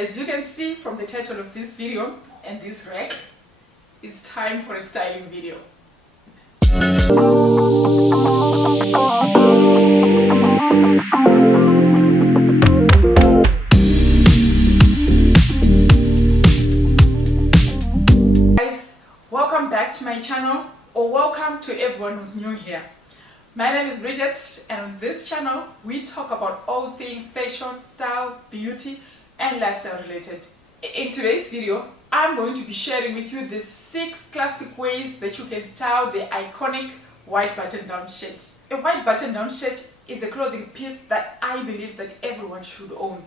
As you can see from the title of this video and this rack, it's time for a styling video. Guys, welcome back to my channel, or welcome to everyone who's new here. My name is Bridgette, and on this channel we talk about all things fashion, style, beauty and lifestyle related. In today's video, I'm going to be sharing with you the 6 classic ways that you can style the iconic white button-down shirt. A white button-down shirt is a clothing piece that I believe that everyone should own.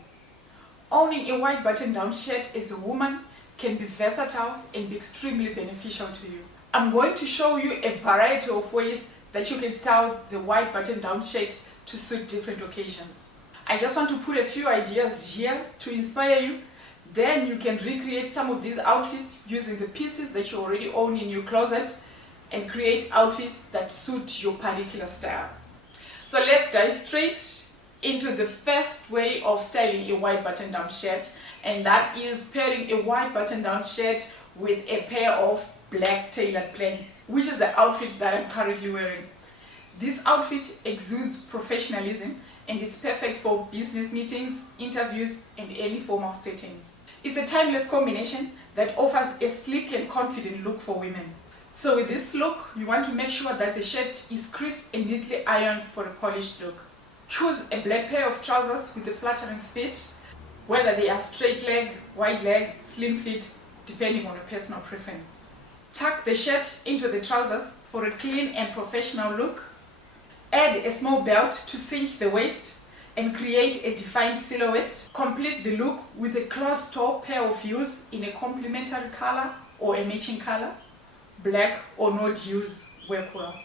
Owning a white button-down shirt as a woman can be versatile and be extremely beneficial to you. I'm going to show you a variety of ways that you can style the white button-down shirt to suit different occasions. I just want to put a few ideas here to inspire you. Then you can recreate some of these outfits using the pieces that you already own in your closet and create outfits that suit your particular style. So let's dive straight into the first way of styling a white button-down shirt, and that is pairing a white button-down shirt with a pair of black tailored plains, which is the outfit that I'm currently wearing. This outfit exudes professionalism and is perfect for business meetings, interviews and any formal settings. It's a timeless combination that offers a sleek and confident look for women. So with this look, you want to make sure that the shirt is crisp and neatly ironed for a polished look. Choose a black pair of trousers with a flattering fit, whether they are straight leg, wide leg, slim fit, depending on your personal preference. Tuck the shirt into the trousers for a clean and professional look. Add a small belt to cinch the waist and create a defined silhouette. Complete the look with a closed-toe pair of heels in a complementary color or a matching color. Black or nude hues work well.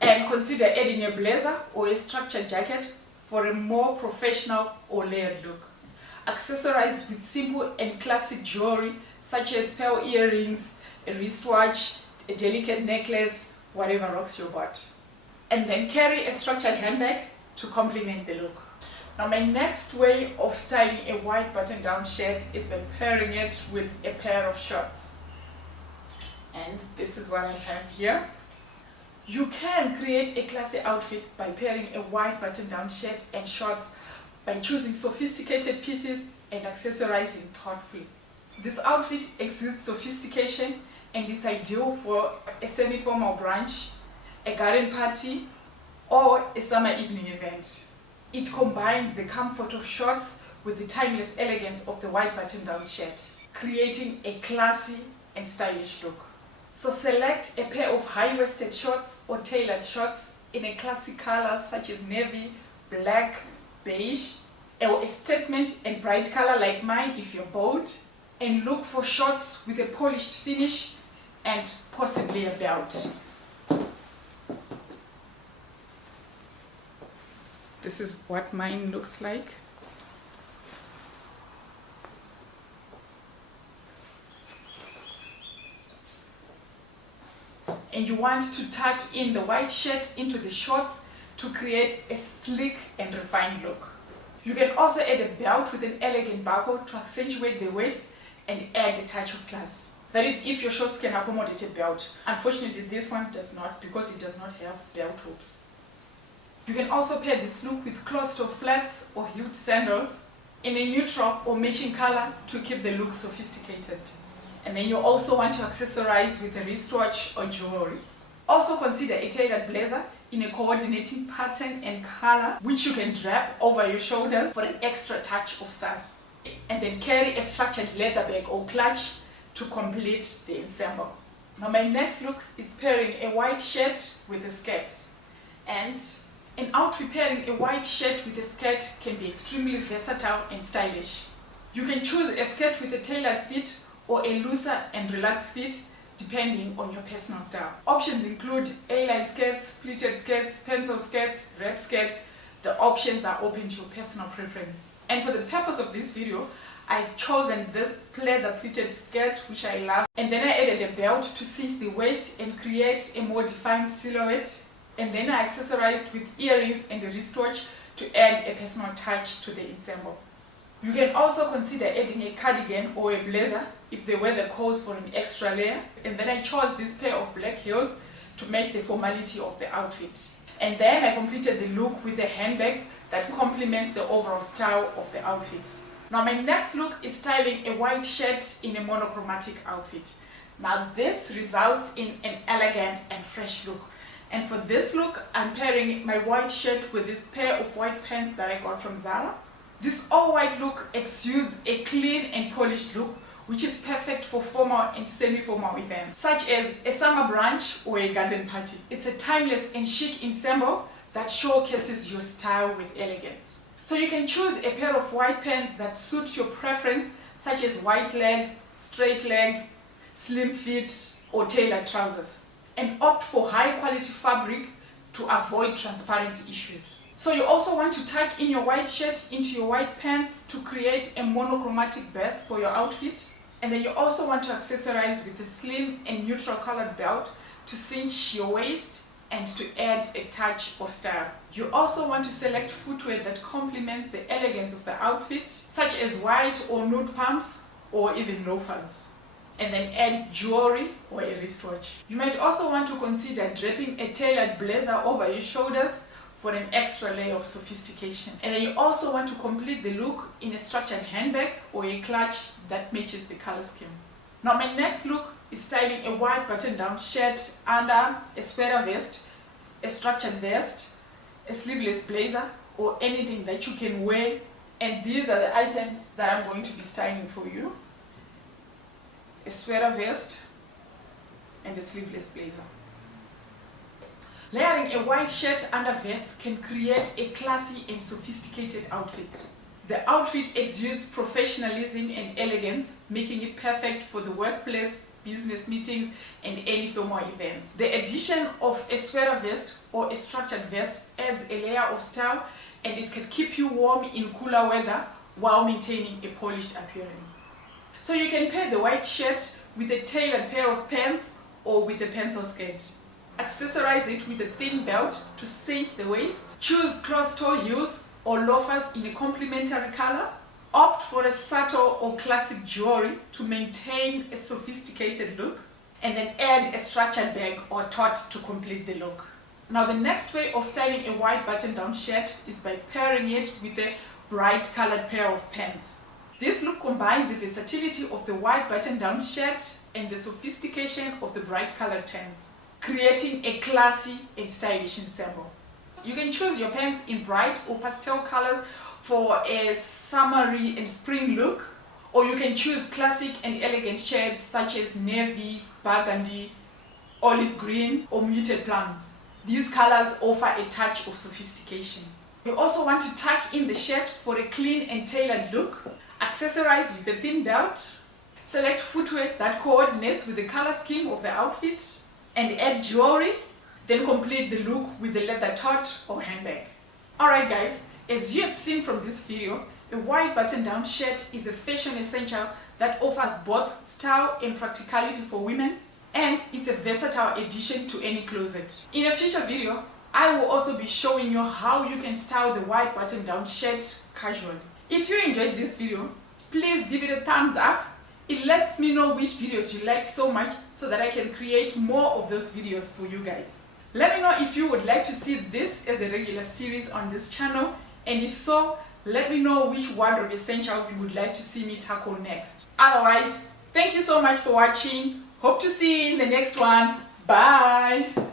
And consider adding a blazer or a structured jacket for a more professional or layered look. Accessorize with simple and classic jewelry such as pearl earrings, a wristwatch, a delicate necklace, whatever rocks your boat. And then carry a structured handbag to complement the look. Now my next way of styling a white button-down shirt is by pairing it with a pair of shorts. And this is what I have here. You can create a classy outfit by pairing a white button-down shirt and shorts by choosing sophisticated pieces and accessorizing thoughtfully. This outfit exudes sophistication and it's ideal for a semi-formal brunch, a garden party, or a summer evening event. It combines the comfort of shorts with the timeless elegance of the white button-down shirt, creating a classy and stylish look. So select a pair of high-waisted shorts or tailored shorts in a classic color such as navy, black, beige, or a statement and bright color like mine if you're bold, and look for shorts with a polished finish and possibly a belt. This is what mine looks like. And you want to tuck in the white shirt into the shorts to create a sleek and refined look. You can also add a belt with an elegant buckle to accentuate the waist and add a touch of class. That is, if your shorts can accommodate a belt. Unfortunately, this one does not, because it does not have belt hooks. You can also pair this look with closed-toe flats or heeled sandals in a neutral or matching color to keep the look sophisticated. And then you also want to accessorize with a wristwatch or jewelry. Also consider a tailored blazer in a coordinating pattern and color, which you can drape over your shoulders for an extra touch of sass. And then carry a structured leather bag or clutch to complete the ensemble. Now my next look is pairing a white shirt with a skirt. And an outfit pairing a white shirt with a skirt can be extremely versatile and stylish. You can choose a skirt with a tailored fit or a looser and relaxed fit depending on your personal style. Options include A-line skirts, pleated skirts, pencil skirts, wrap skirts. The options are open to your personal preference. And for the purpose of this video, I've chosen this pleather pleated skirt, which I love. And then I added a belt to cinch the waist and create a more defined silhouette. And then I accessorized with earrings and a wristwatch to add a personal touch to the ensemble. You can also consider adding a cardigan or a blazer if the weather calls for an extra layer. And then I chose this pair of black heels to match the formality of the outfit. And then I completed the look with a handbag that complements the overall style of the outfit. Now my next look is styling a white shirt in a monochromatic outfit. Now this results in an elegant and fresh look. And for this look, I'm pairing my white shirt with this pair of white pants that I got from Zara. This all-white look exudes a clean and polished look, which is perfect for formal and semi-formal events, such as a summer brunch or a garden party. It's a timeless and chic ensemble that showcases your style with elegance. So you can choose a pair of white pants that suit your preference, such as white leg, straight leg, slim fit, or tailored trousers, and opt for high-quality fabric to avoid transparency issues. So you also want to tuck in your white shirt into your white pants to create a monochromatic base for your outfit. And then you also want to accessorize with a slim and neutral colored belt to cinch your waist and to add a touch of style. You also want to select footwear that complements the elegance of the outfit, such as white or nude pumps or even loafers. And then add jewelry or a wristwatch. You might also want to consider draping a tailored blazer over your shoulders for an extra layer of sophistication. And then you also want to complete the look in a structured handbag or a clutch that matches the color scheme. Now my next look is styling a white button-down shirt under a sweater vest, a structured vest, a sleeveless blazer, or anything that you can wear. And these are the items that I'm going to be styling for you. A sweater vest and a sleeveless blazer. Layering a white shirt under vest can create a classy and sophisticated outfit. The outfit exudes professionalism and elegance, making it perfect for the workplace, business meetings, and any formal events. The addition of a sweater vest or a structured vest adds a layer of style, and it can keep you warm in cooler weather while maintaining a polished appearance. So you can pair the white shirt with a tailored pair of pants or with a pencil skirt. Accessorize it with a thin belt to cinch the waist. Choose closed-toe heels or loafers in a complementary color. Opt for a subtle or classic jewelry to maintain a sophisticated look. And then add a structured bag or tote to complete the look. Now the next way of styling a white button-down shirt is by pairing it with a bright colored pair of pants. This look combines the versatility of the white button-down shirt and the sophistication of the bright colored pants, creating a classy and stylish ensemble. You can choose your pants in bright or pastel colors for a summery and spring look, or you can choose classic and elegant shades such as navy, burgundy, olive green, or muted plums. These colors offer a touch of sophistication. You also want to tuck in the shirt for a clean and tailored look. Accessorize with a thin belt. Select footwear that coordinates with the color scheme of the outfit, and add jewelry. Then complete the look with a leather tote or handbag. Alright guys, as you have seen from this video, a white button-down shirt is a fashion essential that offers both style and practicality for women, and it's a versatile addition to any closet. In a future video, I will also be showing you how you can style the white button-down shirt casually. If you enjoyed this video, please give it a thumbs up. It lets me know which videos you like so much so that I can create more of those videos for you guys. Let me know if you would like to see this as a regular series on this channel, and if so, let me know which wardrobe essential you would like to see me tackle next. Otherwise, thank you so much for watching. Hope to see you in the next one. Bye!